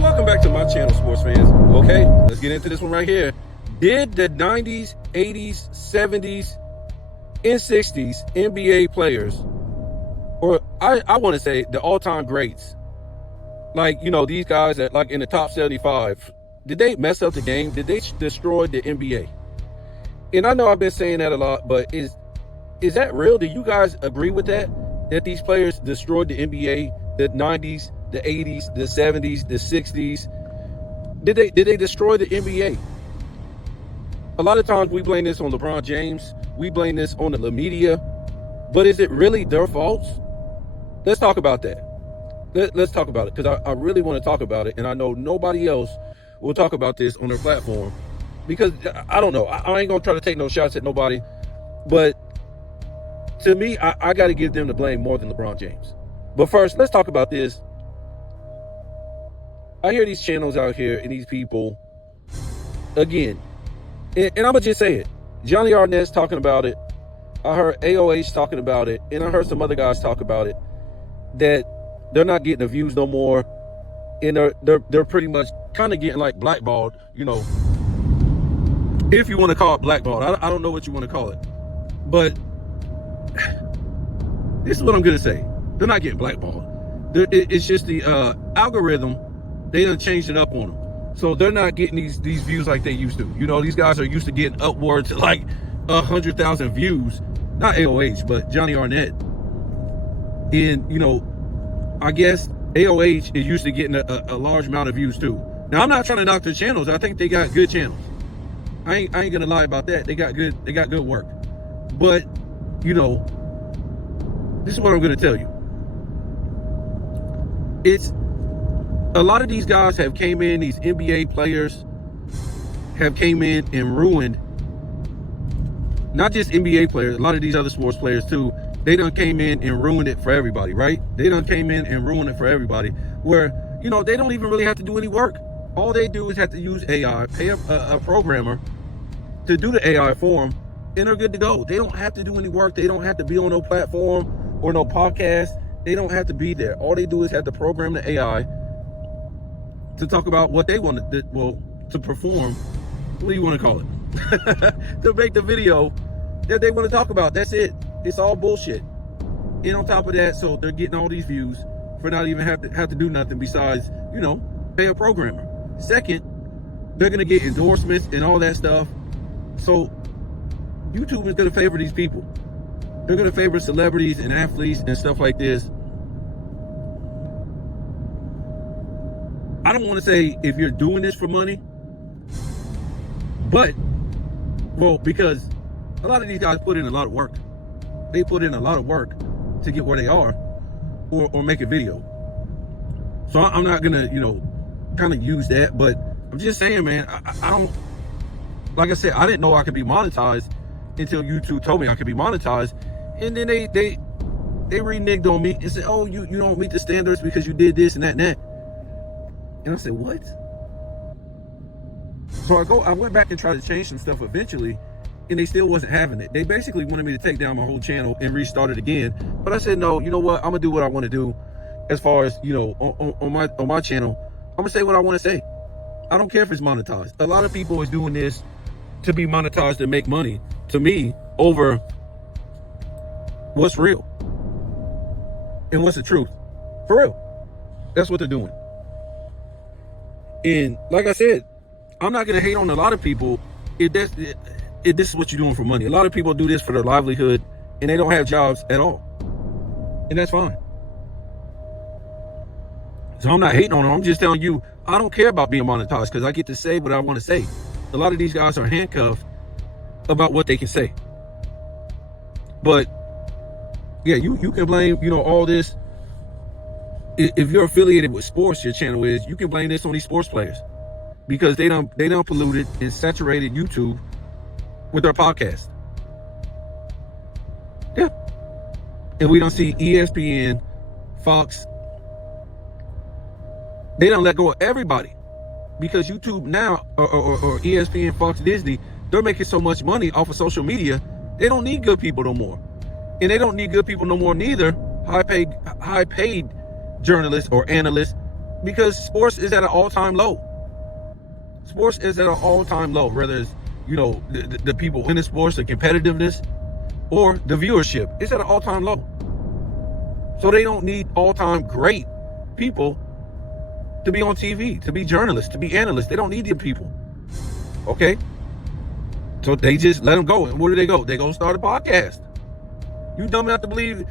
Welcome back to my channel, sports fans. Okay, let's get into this one right here. Did the 90s, 80s, 70s, and 60s NBA players, or I want to say the all-time greats, like, you know, these guys that like in the top 75, did they mess up the game? Did they destroy the NBA? And I know I've been saying that a lot, but is that real? Do you guys agree with that? That these players destroyed the NBA, the 90s, the 80s, the 70s, the 60s? Did they destroy the NBA? A lot of times we blame this on LeBron James. We blame this on the media. But is it really their faults? Let's talk about that. Let's talk about it, because I really want to talk about it, and I know nobody else will talk about this on their platform, because I don't know. I ain't going to try to take no shots at nobody, but to me, I got to give them the blame more than LeBron James. But first, let's talk about this. I hear these channels out here and these people, again, and I'm going to just say it. Johnny Arnett's talking about it. I heard AOH talking about it, and I heard some other guys talk about it, that they're not getting the views no more, and they're pretty much kind of getting like blackballed, you know, if you want to call it blackballed. I don't know what you want to call it, but this is what I'm going to say. They're not getting blackballed. It's just the algorithm. They done changed it up on them. So they're not getting these views like they used to. You know, these guys are used to getting upwards to like 100,000 views. Not AOH, but Johnny Arnett. And, you know, I guess AOH is used to getting a large amount of views too. Now, I'm not trying to knock their channels. I think they got good channels. I ain't gonna lie about that. They got good work. But, you know, this is what I'm gonna tell you. It's a lot of these guys have came in, these NBA players have came in and ruined, not just NBA players, a lot of these other sports players too. They done came in and ruined it for everybody, right? They done came in and ruined it for everybody, where, you know, they don't even really have to do any work. All they do is have to use AI, pay a programmer to do the AI for them, and they're good to go. They don't have to do any work. They don't have to be on no platform or no podcast. They don't have to be there. All they do is have to program the AI to talk about what they want to, well, to perform. What do you want to call it? To make the video that they want to talk about. That's it. It's all bullshit. And on top of that, so they're getting all these views for not even have to do nothing besides, you know, pay a programmer. Second, they're gonna get endorsements and all that stuff. So YouTube is gonna favor these people. They're gonna favor celebrities and athletes and stuff like this. I don't want to say if you're doing this for money, but, well, because a lot of these guys put in a lot of work. They put in a lot of work to get where they are, or make a video. So I'm not gonna, you know, kind of use that, but I'm just saying, man, I don't, like I said, I didn't know I could be monetized until YouTube told me I could be monetized. And then they reneged on me and said, oh, you don't meet the standards because you did this and that and that. And I said, what? So I went back and tried to change some stuff eventually, and they still wasn't having it. They basically wanted me to take down my whole channel and restart it again. But I said, no, you know what? I'm gonna do what I want to do. As far as, you know, on my channel, I'm gonna say what I want to say. I don't care if it's monetized. A lot of people is doing this to be monetized and make money, to me, over what's real and what's the truth. For real. That's what they're doing. And like I said, I'm not gonna hate on a lot of people if this is what you're doing for money. A lot of people do this for their livelihood, and they don't have jobs at all, and that's fine. So I'm not hating on them. I'm just telling you, I don't care about being monetized, because I get to say what I want to say. A lot of these guys are handcuffed about what they can say. But yeah, you can blame, you know, all this. If you're affiliated with sports, your channel is, you can blame this on these sports players, because they done polluted and saturated YouTube with their podcast. Yeah. And we don't see ESPN, Fox. They don't let go of everybody, because YouTube now, or ESPN, Fox, Disney, they're making so much money off of social media. They don't need good people no more. And they don't need good people no more neither, high paid journalists or analysts, because sports is at an all-time low. Sports is at an all-time low, whether it's, the people in the sports, the competitiveness, or the viewership. It's at an all-time low. So they don't need all-time great people to be on TV, to be journalists, to be analysts. They don't need them people. Okay? So they just let them go. And where do? They go start a podcast. You dumb enough to believe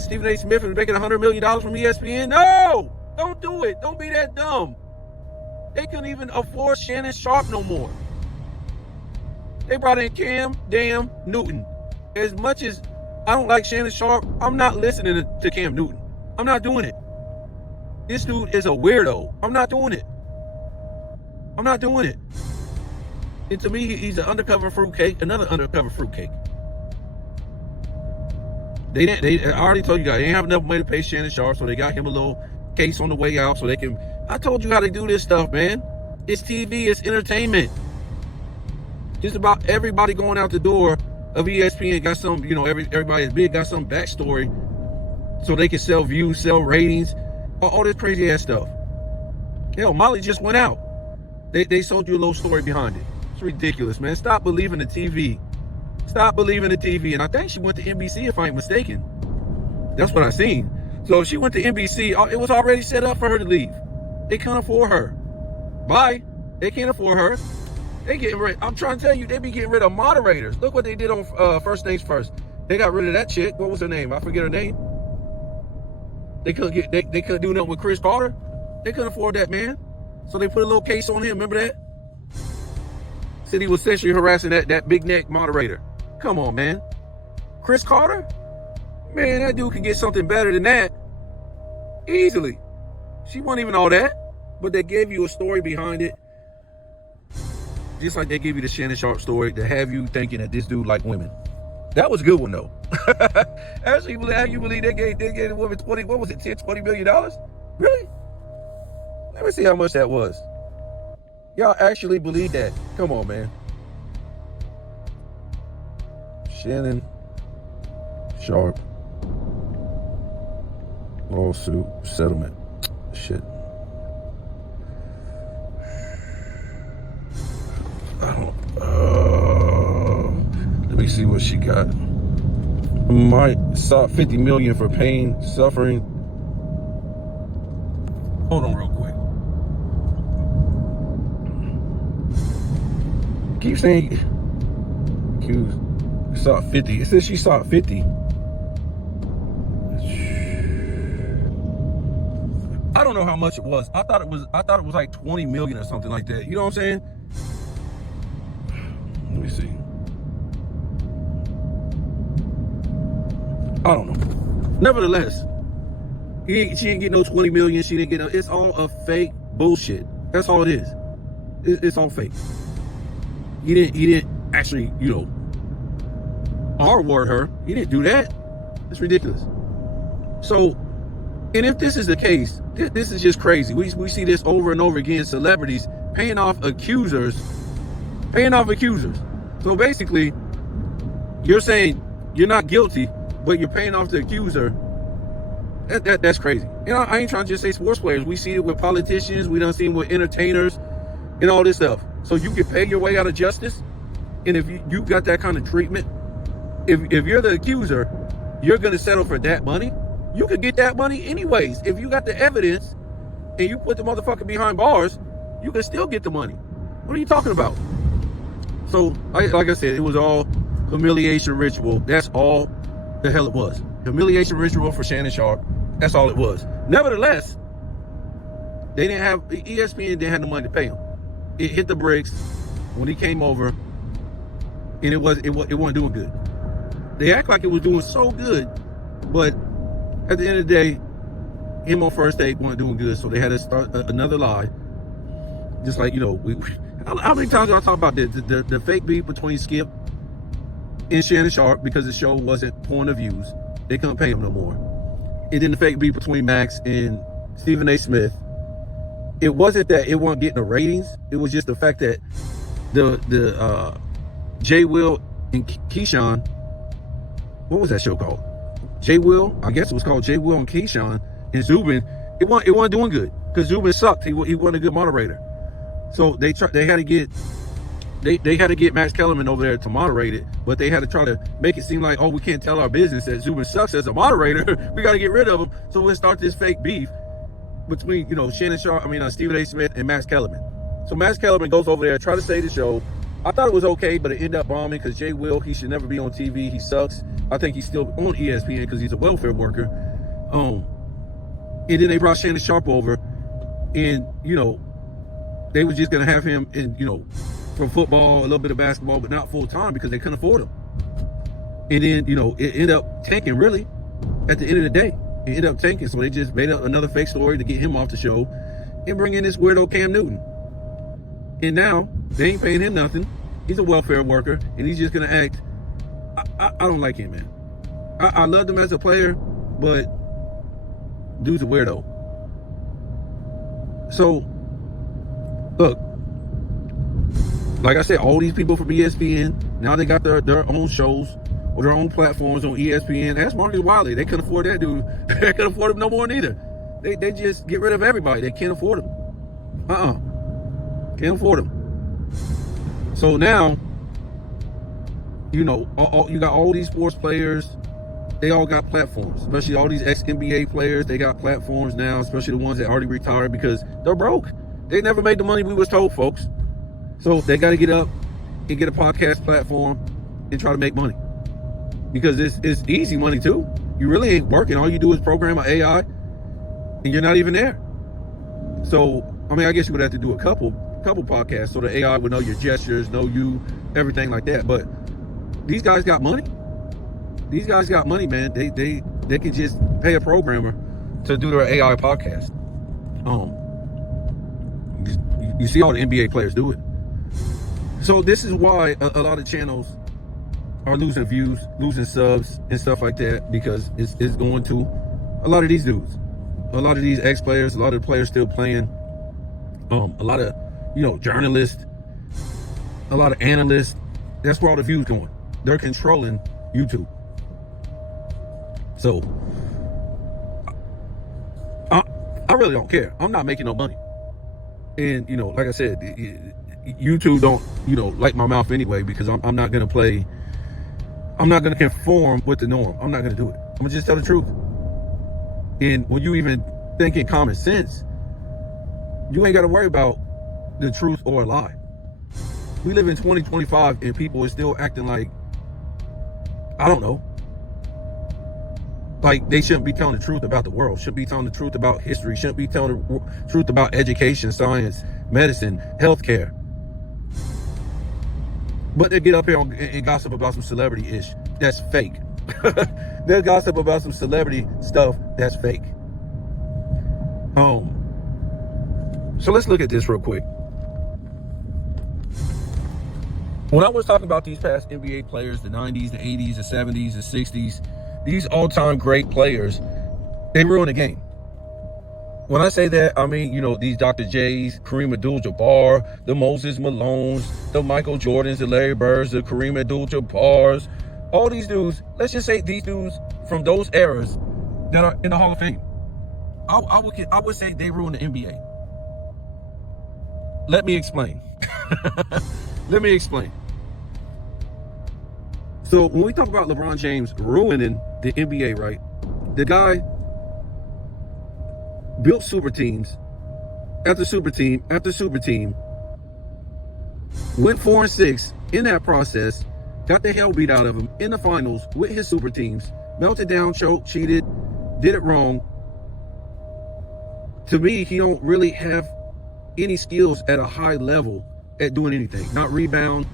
Stephen A. Smith is making $100 million from ESPN? No! Don't do it. Don't be that dumb. They couldn't even afford Shannon Sharp no more. They brought in Cam damn Newton. As much as I don't like Shannon Sharp, I'm not listening to Cam Newton. I'm not doing it. This dude is a weirdo. I'm not doing it. I'm not doing it. And to me, he's an undercover fruitcake, another undercover fruitcake. I already told you guys, they didn't have enough money to pay Shannon Sharp, so they got him a little case on the way out so they can. I told you how to do this stuff, man. It's TV, it's entertainment. Just about everybody going out the door of ESPN got some, everybody is big, got some backstory so they can sell views, sell ratings, all this crazy ass stuff. Hell, Molly just went out. They sold you a little story behind it. It's ridiculous, man. Stop believing the TV. Stop believing the TV. And I think she went to NBC, if I ain't mistaken. That's what I seen. So she went to NBC. It was already set up for her to leave. They can't afford her. Bye. They can't afford her. They getting rid. I'm trying to tell you, they be getting rid of moderators. Look what they did on First Things First. They got rid of that chick. What was her name? I forget her name. They couldn't get. They couldn't do nothing with Chris Carter. They couldn't afford that man. So they put a little case on him. Remember that? Said he was sexually harassing that big neck moderator. Come on, man. Chris Carter? Man, that dude could get something better than that. Easily. She wasn't even all that. But they gave you a story behind it. Just like they give you the Shannon Sharp story to have you thinking that this dude like women. That was a good one, though. Actually, how you believe they gave the woman 20, what was it, $20 million? Really? Let me see how much that was. Y'all actually believe that? Come on, man. Shannon Sharp lawsuit settlement. Shit. Let me see what she got. Might sought $50 million for pain, suffering. Hold on real quick. Keep saying accused sought 50. It says she sought 50. I don't know how much it was. I thought it was like 20 million or something like that. You know what I'm saying? Let me see. I don't know. Nevertheless, she didn't get no 20 million. She didn't get no. It's all a fake bullshit. That's all it is. It's all fake. He didn't actually, R-word her. He didn't do that. It's ridiculous. So, and if this is the case, this is just crazy. We see this over and over again. Celebrities paying off accusers. So basically, you're saying you're not guilty, but you're paying off the accuser. That's crazy. I ain't trying to just say sports players. We see it with politicians. We done seen it with entertainers and all this stuff. So you can pay your way out of justice. And if you got that kind of treatment, if you're the accuser, you're going to settle for that money. You could get that money anyways. If you got the evidence and you put the motherfucker behind bars, you can still get the money. What are you talking about? So, like I said, it was all humiliation ritual. That's all the hell it was. Humiliation ritual for Shannon Sharp. That's all it was. Nevertheless, they didn't have, ESPN didn't have the money to pay him. It hit the bricks when he came over, and it wasn't doing good. They act like it was doing so good, but at the end of the day, him on First Take wasn't doing good, so they had to start another lie. Just like, how many times do I talk about the fake beef between Skip and Shannon Sharp because the show wasn't pulling the views. They couldn't pay him no more. And then the fake beef between Max and Stephen A. Smith. It wasn't that it wasn't getting the ratings. It was just the fact that the J. Will and Keyshawn, what was that show called? J. Will, I guess it was called J. Will and Keyshawn. And Zubin, it wasn't doing good because Zubin sucked. He wasn't a good moderator. So they had to get Max Kellerman over there to moderate it, but they had to try to make it seem like, oh, we can't tell our business that Zubin sucks as a moderator. We got to get rid of him. So we'll start this fake beef between, Stephen A. Smith and Max Kellerman. So Max Kellerman goes over there, try to save the show. I thought it was okay, but it ended up bombing because Jay Will, he should never be on TV. He sucks. I think he's still on ESPN because he's a welfare worker. And then they brought Shannon Sharp over, and, they were just going to have him in, from football, a little bit of basketball, but not full time because they couldn't afford him. And then, it ended up tanking, really, at the end of the day. It ended up tanking, so they just made up another fake story to get him off the show and bring in this weirdo Cam Newton. And now, they ain't paying him nothing. He's a welfare worker, and he's just going to act. I don't like him, man. I loved him as a player, but dude's a weirdo. So, look, like I said, all these people from ESPN, now they got their own shows or their own platforms on ESPN. Ask Marcus Wiley. They couldn't afford that dude. They couldn't afford him no more neither. They just get rid of everybody. They can't afford him. Can't afford him. So now, you got all these sports players. They all got platforms, especially all these ex-NBA players. They got platforms now, especially the ones that already retired because they're broke. They never made the money we was told, folks. So they got to get up and get a podcast platform and try to make money because it's easy money too. You really ain't working. All you do is program an AI and you're not even there. So, I guess you would have to do a couple podcasts so the AI would know your gestures, know you, everything like that. But these guys got money. These guys got money, man. They can just pay a programmer to do their AI podcast. You see all the NBA players do it. So this is why a lot of channels are losing views, losing subs and stuff like that, because it's going to a lot of these dudes, a lot of these ex-players, a lot of the players still playing, a lot of, journalists, a lot of analysts. That's where all the views going. They're controlling YouTube. So I really don't care. I'm not making no money. And, like I said, YouTube don't, like my mouth anyway, because I'm not going to play. I'm not going to conform with the norm. I'm not going to do it. I'm going to just tell the truth. And when you even think in common sense, you ain't got to worry about the truth or a lie. We live in 2025 and people are still acting like, I don't know, like they shouldn't be telling the truth about the world, shouldn't be telling the truth about history, shouldn't be telling the truth about education, science, medicine, healthcare. But they get up here and gossip about some celebrity-ish. That's fake. They gossip about some celebrity stuff that's fake. So let's look at this real quick. When I was talking about these past NBA players, the 90s, the 80s, the 70s, the 60s, these all-time great players, they ruined the game. When I say that, I mean, these Dr. J's, Kareem Abdul-Jabbar, the Moses Malones, the Michael Jordans, the Larry Birds, the Kareem Abdul-Jabbars, all these dudes, let's just say these dudes from those eras that are in the Hall of Fame. I would say they ruined the NBA. Let me explain. Let me explain. So when we talk about LeBron James ruining the NBA, right? The guy built super teams after super team after super team, went 4-6 in that process, got the hell beat out of him in the finals with his super teams, melted down, choked, cheated, did it wrong. To me, he don't really have any skills at a high level at doing anything. Not rebound,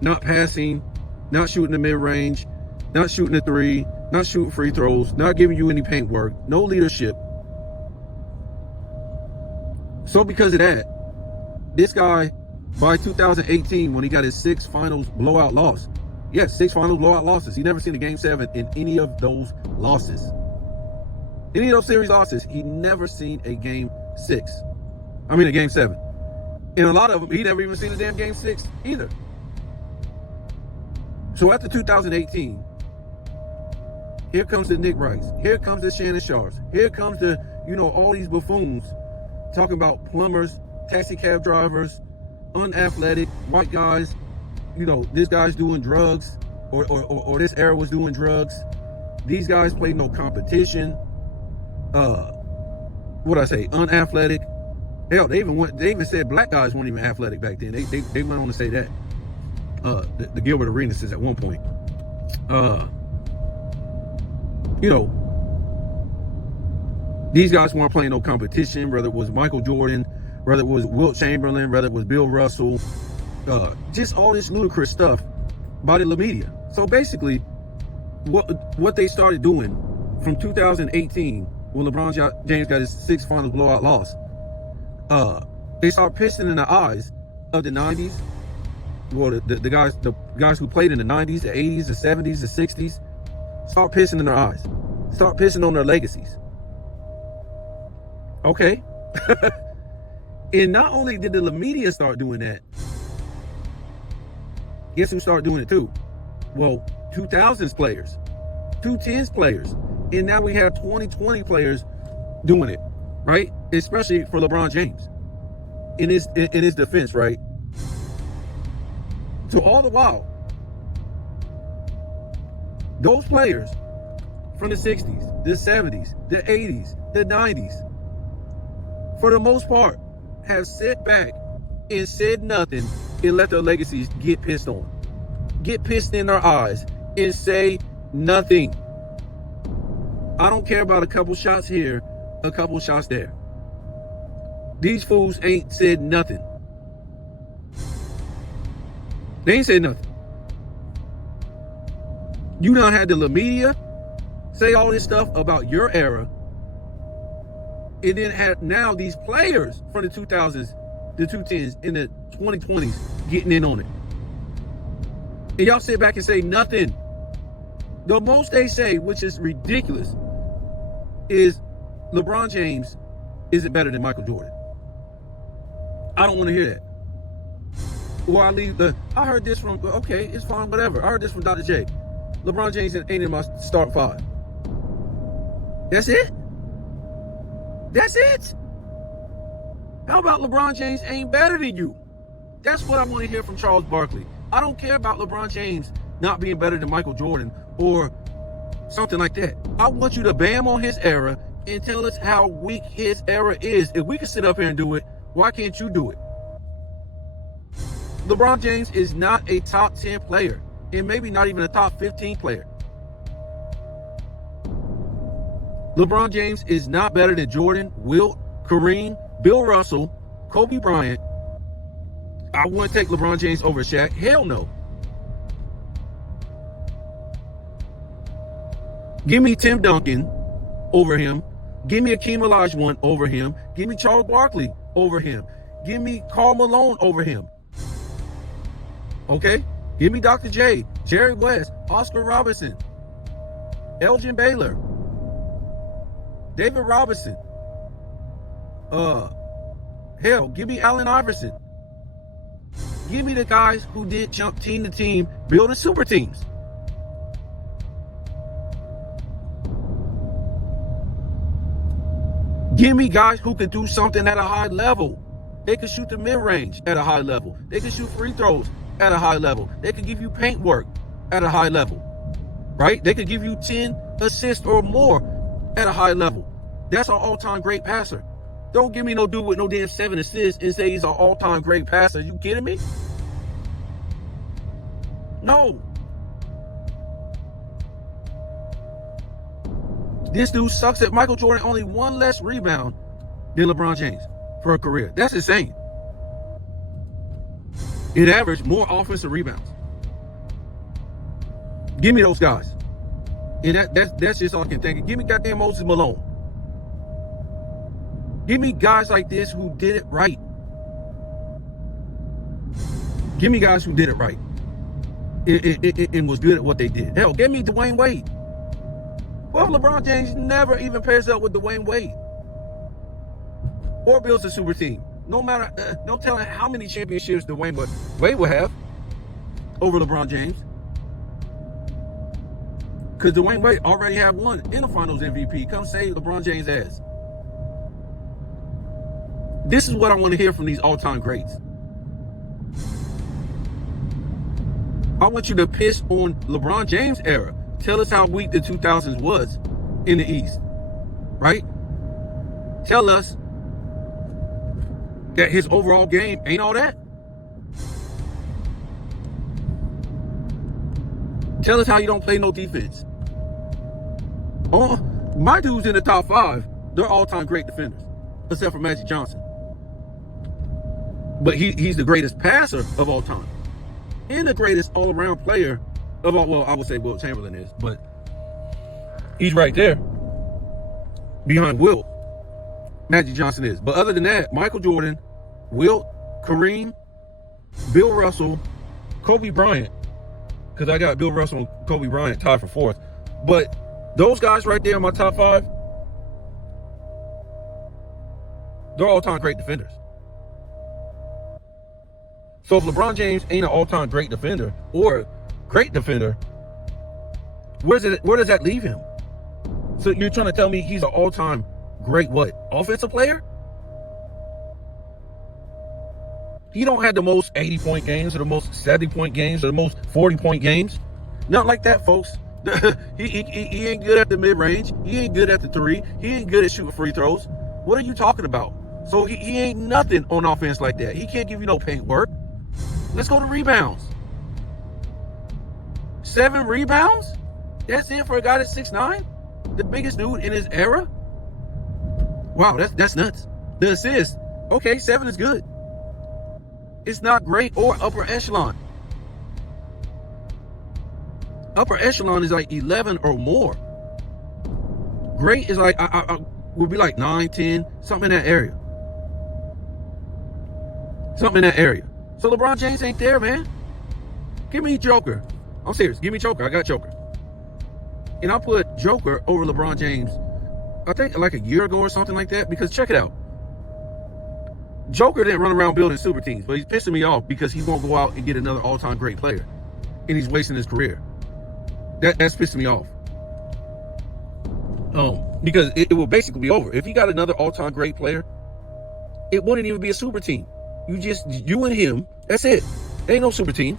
not passing, not shooting the mid-range, not shooting the three, not shooting free throws, not giving you any paint work, no leadership. So because of that, this guy, by 2018, when he got his 6 finals blowout loss, yes, 6 finals blowout losses. He never seen a game 7 in any of those losses. Any of those series losses, he never seen a game 6. I mean, a game 7. And a lot of them, he never even seen a damn game 6 either. So after 2018, Here comes the Nick Wrights. Here comes the Shannon Sharps. Here comes the, all these buffoons talking about plumbers, taxi cab drivers, unathletic white guys. This guy's doing drugs, or this era was doing drugs. These guys played no competition. What I say? Unathletic. Hell, they even said black guys weren't even athletic back then. They went on to say that. The Gilbert Arenas is at one point. These guys weren't playing no competition, whether it was Michael Jordan, whether it was Wilt Chamberlain, whether it was Bill Russell, just all this ludicrous stuff by the media. So basically, what they started doing from 2018, when LeBron James got his 6th finals blowout loss, they started pissing in the eyes of the 90s. Well, the guys who played in the 90s, the 80s, the 70s, the 60s, start pissing in their eyes. Start pissing on their legacies. Okay. And not only did the media start doing that, guess who started doing it too? Well, 2000s players, 2010s players, and now we have 2020 players doing it, right? Especially for LeBron James. In his defense, right? So all the while, those players from the 60s, the 70s, the 80s, the 90s, for the most part, have sat back and said nothing and let their legacies get pissed on. Get pissed in their eyes and say nothing. I don't care about a couple shots here, a couple shots there. These fools ain't said nothing. They ain't said nothing. You done had the media say all this stuff about your era, and then had now these players from the 2000s, the 2010s, and the 2020s getting in on it. And y'all sit back and say nothing. The most they say, which is ridiculous, is LeBron James isn't better than Michael Jordan. I don't want to hear that. Or I heard this from, okay, it's fine, whatever. I heard this from Dr. J. LeBron James ain't in my start 5. That's it? That's it? How about LeBron James ain't better than you? That's what I want to hear from Charles Barkley. I don't care about LeBron James not being better than Michael Jordan or something like that. I want you to bam on his era and tell us how weak his era is. If we can sit up here and do it, why can't you do it? LeBron James is not a top 10 player, and maybe not even a top 15 player. LeBron James is not better than Jordan, Wilt, Kareem, Bill Russell, Kobe Bryant. I wouldn't take LeBron James over Shaq. Hell no. Give me Tim Duncan over him. Give me Akeem Olajuwon over him. Give me Charles Barkley over him. Give me Karl Malone over him. Okay? Give me Dr. J, Jerry West, Oscar Robertson, Elgin Baylor, David Robinson. Hell, give me Allen Iverson. Give me the guys who did jump team to team, building super teams. Give me guys who can do something at a high level. They can shoot the mid-range at a high level. They can shoot free throws at a high level. They can give you paint work at a high level, right? They could give you 10 assists or more at a high level. That's our all-time great passer. Don't give me no dude with no damn 7 assists and say he's our all-time great passer. You kidding me? No. This dude sucks at Michael Jordan only one less rebound than LeBron James for a career. That's insane. It averaged more offensive rebounds. Give me those guys. And that's just all I can think of. Give me goddamn Moses Malone. Give me guys like this who did it right. Give me guys who did it right. And was good at what they did. Hell, give me Dwayne Wade. Well, LeBron James never even pairs up with Dwayne Wade. Or builds a super team. No matter, no telling how many championships Dwayne Wade will have over LeBron James. Because Dwayne Wade already had one in the Finals MVP. Come save LeBron James' ass. This is what I want to hear from these all-time greats. I want you to piss on LeBron James' era. Tell us how weak the 2000s was in the East, right? Tell us that his overall game ain't all that. Tell us how you don't play no defense. Oh, my dudes in the top 5, they're all-time great defenders, except for Magic Johnson. But he's the greatest passer of all time. And the greatest all-around player of all. Well, I would say Wilt Chamberlain is, but he's right there behind Wilt. Magic Johnson is. But other than that, Michael Jordan, Wilt, Kareem, Bill Russell, Kobe Bryant, because I got Bill Russell and Kobe Bryant tied for 4th. But those guys right there in my top 5, they're all-time great defenders. So if LeBron James ain't an all-time great defender or great defender, where does that leave him? So you're trying to tell me he's an all-time great what? Offensive player? He don't have the most 80-point games or the most 70-point games or the most 40-point games. Not like that, folks. he ain't good at the mid-range. He ain't good at the 3. He ain't good at shooting free throws. What are you talking about? So he ain't nothing on offense like that. He can't give you no paint work. Let's go to rebounds. 7 rebounds? That's it for a guy that's 6'9"? The biggest dude in his era? Wow, that's nuts. The assist, okay, 7 is good. It's not great or upper echelon. Upper echelon is like 11 or more. Great is like, I would be like 9, 10, something in that area. Something in that area. So LeBron James ain't there, man. Give me Joker. I'm serious. Give me Joker. I got Joker. And I'll put Joker over LeBron James, I think like a year ago or something like that, because check it out. Joker didn't run around building super teams, but he's pissing me off because he won't go out and get another all-time great player. And he's wasting his career. That's pissing me off. Because it will basically be over. If he got another all-time great player, it wouldn't even be a super team. You and him, that's it. Ain't no super team.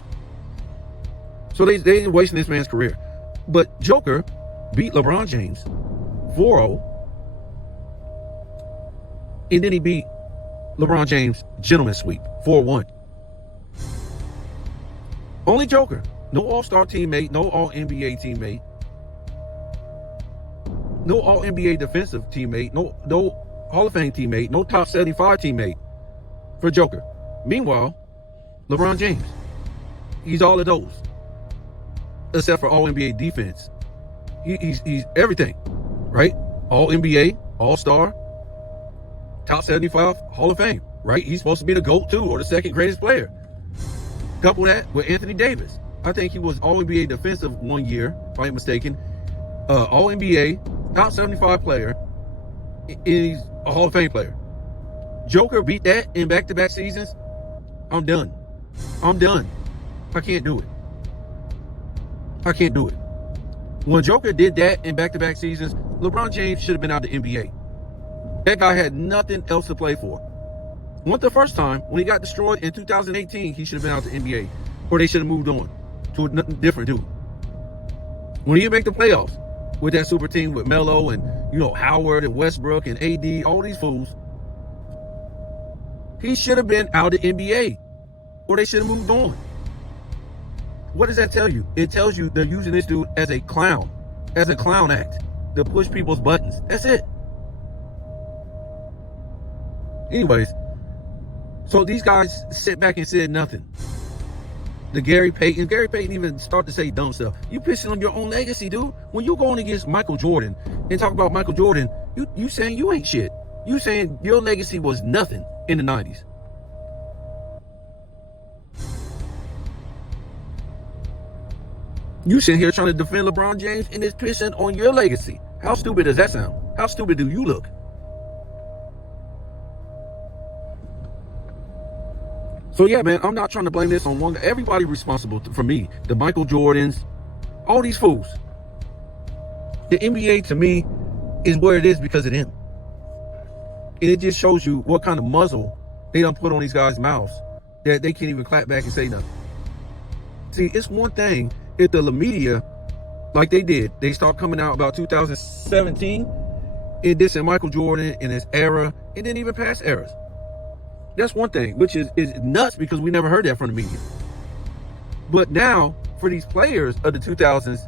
So they ain't wasting this man's career. But Joker beat LeBron James 4-0. And then he beat LeBron James gentleman's sweep 4-1. Only Joker. No all-star teammate, no all-NBA teammate. No all-NBA defensive teammate, no Hall of Fame teammate, no top 75 teammate for Joker. Meanwhile, LeBron James, he's all of those, except for all-NBA defense. He's everything, right? All-NBA, all-star, top 75, Hall of Fame, right? He's supposed to be the GOAT too, or the second greatest player. Couple that with Anthony Davis. I think he was all-NBA defensive 1 year, if I'm mistaken. All-NBA, top 75 player. He's a Hall of Fame player. Joker beat that in back-to-back seasons. I'm done. I can't do it. When Joker did that in back-to-back seasons, LeBron James should have been out of the NBA. That guy had nothing else to play for. Not the first time. When he got destroyed in 2018, he should have been out of the NBA. Or they should have moved on to a different dude. When he didn't make the playoffs with that super team with Melo and, Howard and Westbrook and AD, all these fools, he should have been out of the NBA. Or they should have moved on. What does that tell you? It tells you they're using this dude as a clown act to push people's buttons. That's it. Anyways, so these guys sit back and said nothing. The Gary Payton even start to say dumb stuff. You pissing on your own legacy, dude. When you going against Michael Jordan and talk about Michael Jordan, you saying you ain't shit. You saying your legacy was nothing in the 90s. You sitting here trying to defend LeBron James and it's pissing on your legacy. How stupid does that sound? How stupid do you look? So yeah, man, I'm not trying to blame this on one guy. Everybody responsible for me. The Michael Jordans, all these fools. The NBA to me is where it is because of them. And it just shows you what kind of muzzle they done put on these guys' mouths that they can't even clap back and say nothing. See, it's one thing if the media, like they did, they start coming out about 2017 and dissing Michael Jordan in his era and then even past eras. That's one thing, which is nuts because we never heard that from the media. But now, for these players of the 2000s,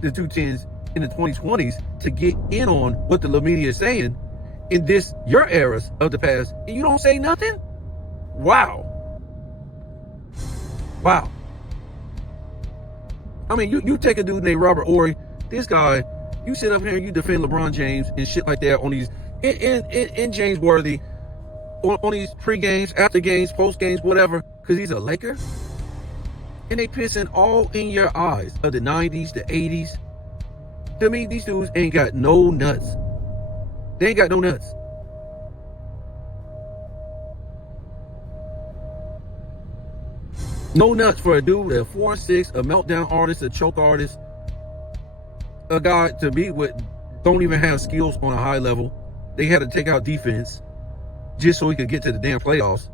the 2010s, and the 2020s to get in on what the media is saying in your eras of the past, and you don't say nothing? Wow. Wow. I mean, you take a dude named Robert Horry, this guy, you sit up here and you defend LeBron James and shit like that on these, in James Worthy, on these pre-games, after games, post-games, whatever, because he's a Laker. And they pissing all in your eyes of the 90s, the 80s. To me, these dudes ain't got no nuts. They ain't got no nuts. No nuts for a dude, a 4-6, a meltdown artist, a choke artist, a guy to be with, don't even have skills on a high level. They had to take out defense just so he could get to the damn playoffs.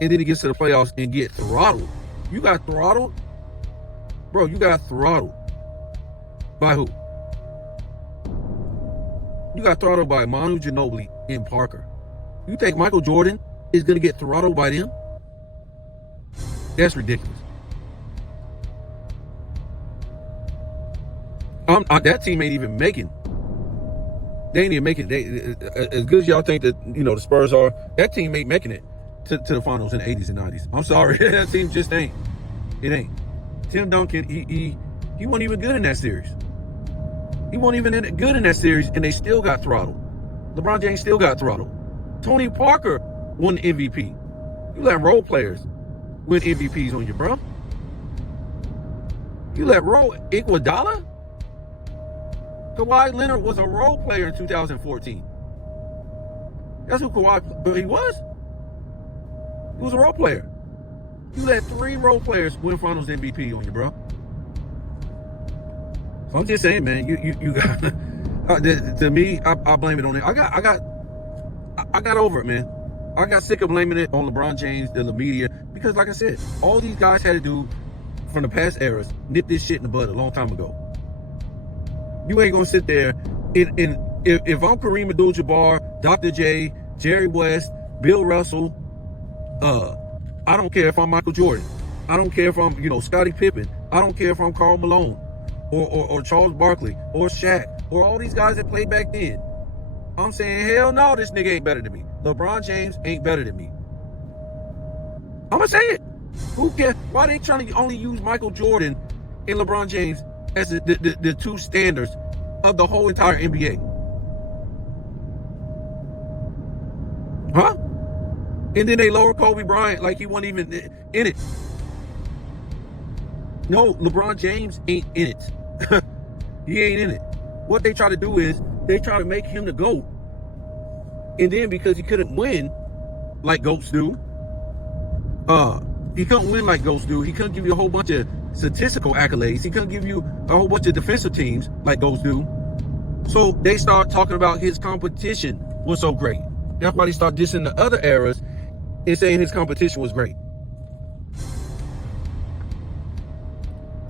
And then he gets to the playoffs and get throttled. You got throttled? Bro, you got throttled. By who? You got throttled by Manu Ginobili and Parker. You think Michael Jordan is going to get throttled by them? That's ridiculous. That team ain't even making. They ain't even making. As good as y'all think that the Spurs are, that team ain't making it to the finals in the 80s and 90s. I'm sorry, that team just ain't. It ain't. Tim Duncan, he wasn't even good in that series. He wasn't even good in that series, and they still got throttled. LeBron James still got throttled. Tony Parker won the MVP. You let role players win MVPs on you, bro. You let Iguodala? Kawhi Leonard was a role player in 2014. That's who he was. He was a role player. You let 3 role players win Finals MVP on you, bro. So I'm just saying, man. You got to me. I blame it on it. I got over it, man. I got sick of blaming it on LeBron James and the media because, like I said, all these guys had to do from the past eras nip this shit in the bud a long time ago. You ain't gonna sit there and if I'm Kareem Abdul-Jabbar, Dr. J, Jerry West, Bill Russell, I don't care if I'm Michael Jordan. I don't care if I'm Scottie Pippen. I don't care if I'm Karl Malone or Charles Barkley or Shaq or all these guys that played back then. I'm saying, hell no, this nigga ain't better than me. LeBron James ain't better than me. I'm gonna say it. Who cares? Why they trying to only use Michael Jordan and LeBron James as the 2 standards of the whole entire NBA? Huh? And then they lower Kobe Bryant like he wasn't even in it. No, LeBron James ain't in it. He ain't in it. What they try to do is they try to make him the GOAT. And then because he couldn't win like GOATs do, he couldn't win like GOATs do. He couldn't give you a whole bunch of statistical accolades. He couldn't give you a whole bunch of defensive teams like GOATs do. So they start talking about his competition was so great. That's why they start dissing the other eras and saying his competition was great.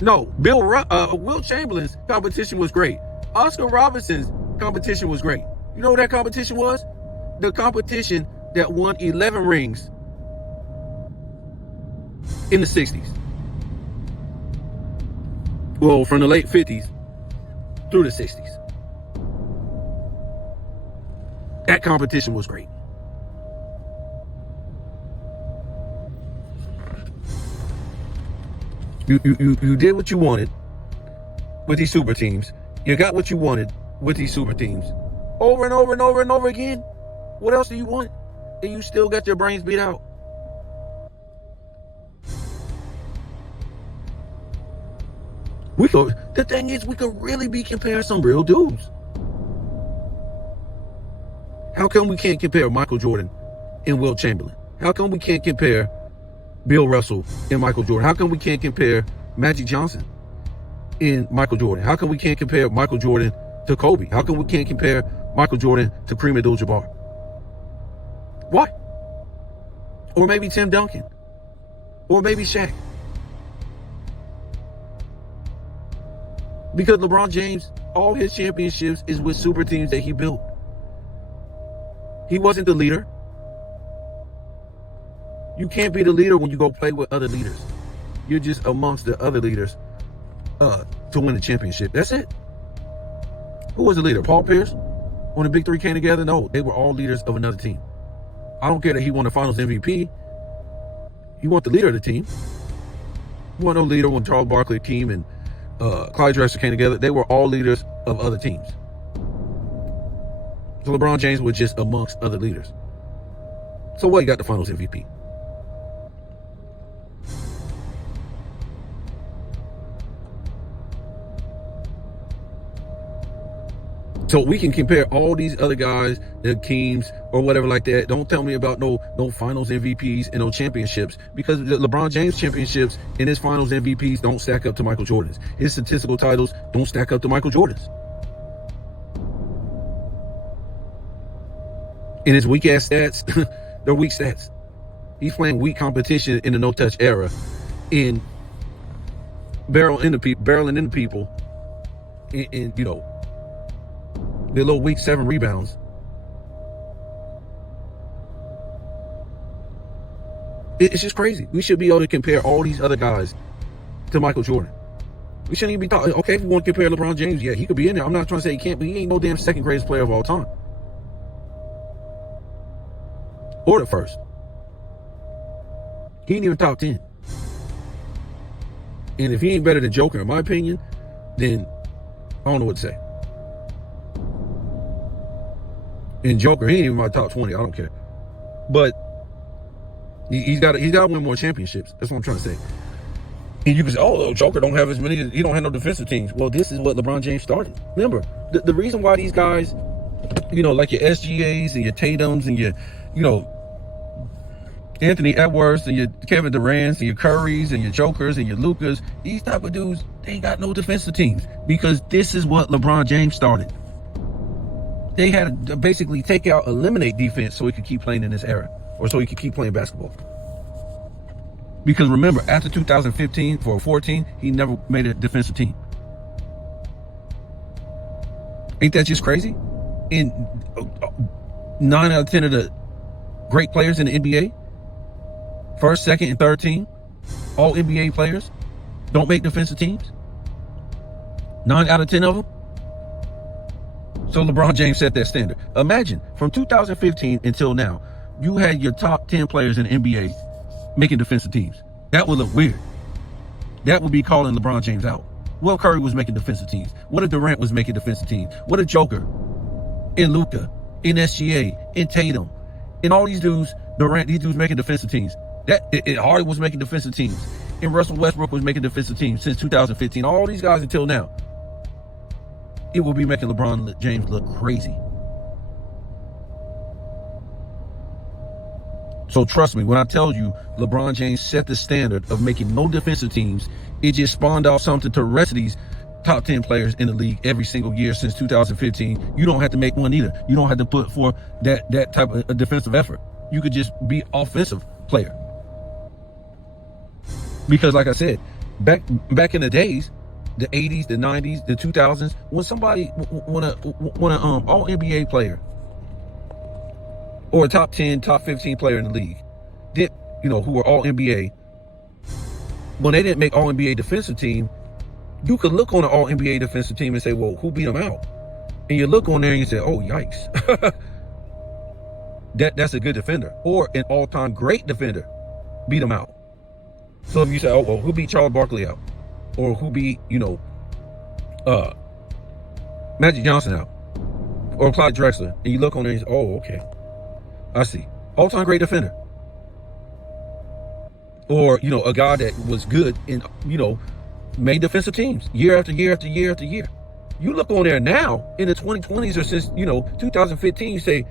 No, Will Chamberlain's competition was great. Oscar Robinson's competition was great. You know what that competition was? The competition that won 11 rings in the 60s. Well, from the late 50s through the 60s. That competition was great. You did what you wanted with these super teams. You got what you wanted with these super teams. Over and over and over and over again. What else do you want? And you still got your brains beat out. The thing is, we could really be comparing some real dudes. How come we can't compare Michael Jordan and Will Chamberlain? How come we can't compare Bill Russell and Michael Jordan? How come we can't compare Magic Johnson in Michael Jordan? How come we can't compare Michael Jordan to Kobe? How come we can't compare Michael Jordan to Kareem Abdul-Jabbar? Why? Or maybe Tim Duncan? Or maybe Shaq? Because LeBron James, all his championships is with super teams that he built. He wasn't the leader. You can't be the leader when you go play with other leaders. You're just amongst the other leaders to win the championship. That's it. Who was the leader? Paul Pierce? When the big three came together? No, they were all leaders of another team. I don't care that he won the finals MVP. He wasn't the leader of the team. He wasn't no leader when Charles Barkley, Akeem, and Clyde Drexler came together. They were all leaders of other teams. So LeBron James was just amongst other leaders. So what? He got the finals MVP. So we can compare all these other guys, the Akeems or whatever like that. Don't tell me about no finals MVPs and no championships, because the LeBron James championships and his finals MVPs don't stack up to Michael Jordan's. His statistical titles don't stack up to Michael Jordan's. And his weak ass stats, they're weak stats. He's playing weak competition in the no-touch era, in barreling into people, in you know, their little weak 7 rebounds. It's just crazy. We should be able to compare all these other guys to Michael Jordan. We shouldn't even be talking. Okay, if we want to compare LeBron James, yeah, he could be in there. I'm not trying to say he can't, but he ain't no damn second greatest player of all time. Or the first. He ain't even top 10. And if he ain't better than Joker, in my opinion, then I don't know what to say. And Joker, he ain't even my top 20. I don't care. But he's got to win more championships. That's what I'm trying to say. And you can say, oh, Joker don't have as many. He don't have no defensive teams. Well, this is what LeBron James started. Remember, the reason why these guys, you know, like your SGAs and your Tatums and your, you know, Anthony Edwards and your Kevin Durant's and your Currys and your Jokers and your Lucas, these type of dudes, they ain't got no defensive teams, because this is what LeBron James started. They had to basically eliminate defense so he could keep playing in this era, or so he could keep playing basketball. Because remember, after 2015 or 14, he never made a defensive team. Ain't that just crazy? And 9 out of 10 of the great players in the NBA, first, second, and third team, all NBA players, don't make defensive teams. 9 out of 10 of them. So LeBron James set that standard. Imagine, from 2015 until now, you had your top 10 players in the NBA making defensive teams. That would look weird. That would be calling LeBron James out. Well, Curry was making defensive teams. What if Durant was making defensive teams? What if Joker, and Luka, and SGA, and Tatum, and all these dudes, these dudes making defensive teams. Harden was making defensive teams, and Russell Westbrook was making defensive teams since 2015. All these guys until now. It will be making LeBron James look crazy. So trust me, when I tell you LeBron James set the standard of making no defensive teams, it just spawned out something to the rest of these top 10 players in the league every single year since 2015. You don't have to make one either. You don't have to put for that type of defensive effort. You could just be offensive player. Because like I said, back in the days, the 80s, the 90s, the 2000s, when somebody when a all NBA player or a top 10, top 15 player in the league did, you know, who were all NBA, when they didn't make all NBA defensive team, you could look on an all NBA defensive team and say, well, who beat them out? And you look on there and you say, oh, yikes. That's a good defender, or an all-time great defender beat them out. So if you say, oh, well, who beat Charles Barkley out? Or who beat, you know, Magic Johnson out? Or Clyde Drexler. And you look on there and you say, oh, okay. I see. All-time great defender. Or, you know, a guy that was good and, you know, made defensive teams year after year after year after year. You look on there now in the 2020s or since, you know, 2015, you say,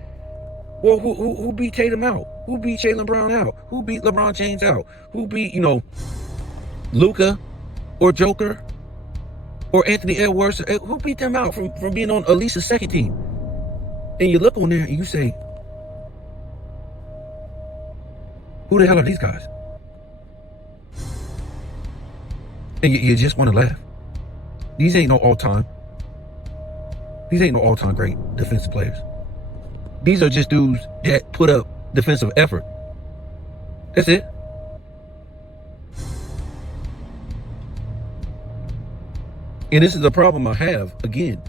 well, who beat Tatum out? Who beat Jaylen Brown out? Who beat LeBron James out? Who beat, you know, Luka or Joker or Anthony Edwards. Who beat them out from being on at least a second team? And you look on there and you say, who the hell are these guys? And you just want to laugh. These ain't no all-time great defensive players. These are just dudes that put up defensive effort. That's it. And this is the problem I have, again,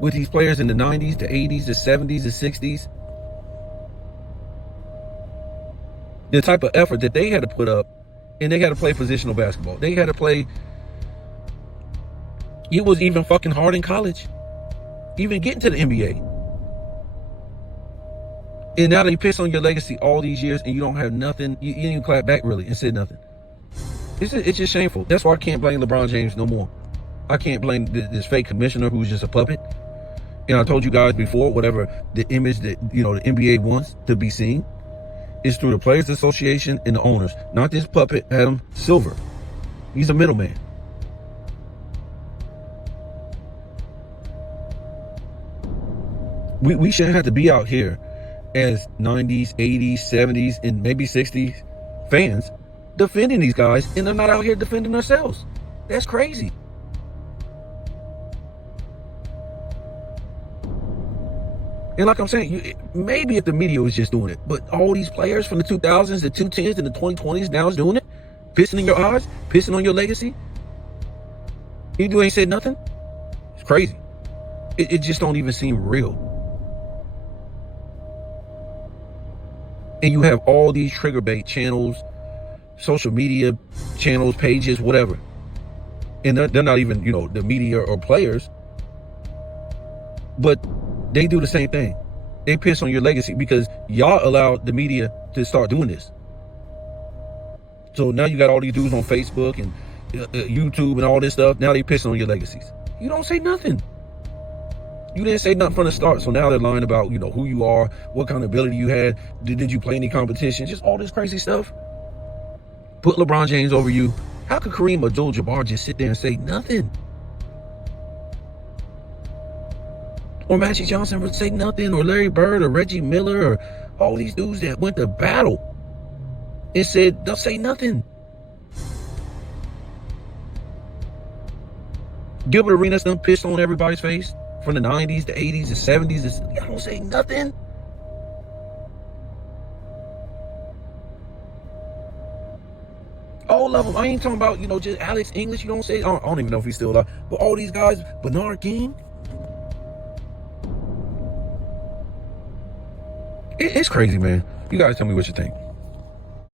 with these players in the 90s, the 80s, the 70s, the 60s. The type of effort that they had to put up, and they had to play positional basketball. They had to play. It was even fucking hard in college, even getting to the NBA. And now they piss on your legacy all these years, and you don't have nothing. You didn't even clap back really and said nothing. It's just shameful. That's why I can't blame LeBron James no more. I can't blame this fake commissioner who's just a puppet. And I told you guys before, whatever the image that the NBA wants to be seen is through the Players Association and the owners, not this puppet Adam Silver. He's a middleman. We shouldn't have to be out here as 90s, 80s, 70s, and maybe 60s fans defending these guys, and they're not out here defending ourselves. That's crazy. And like I'm saying, maybe if the media was just doing it, but all these players from the 2000s, the 2010s, and the 2020s now is doing it, pissing in your eyes, pissing on your legacy. You ain't said nothing. It's crazy. It just don't even seem real. And you have all these trigger bait channels, social media channels, pages, whatever. And they're not even, the media or players. But they do the same thing. They piss on your legacy because y'all allowed the media to start doing this. So now you got all these dudes on Facebook and YouTube and all this stuff. Now they piss on your legacies. You don't say nothing. You didn't say nothing from the start. So now they're lying about, who you are, what kind of ability you had. Did you play any competition? Just all this crazy stuff. Put LeBron James over you. How could Kareem Abdul-Jabbar just sit there and say nothing? Or Magic Johnson would say nothing, or Larry Bird, or Reggie Miller, or all these dudes that went to battle and said they'll say nothing. Gilbert Arenas done pissed on everybody's face from the 90s, the 80s, the 70s. Y'all don't say nothing. All of them. I ain't talking about, just Alex English. You don't say, I don't even know if he's still alive. But all these guys, Bernard King. It's crazy, man. You guys tell me what you think.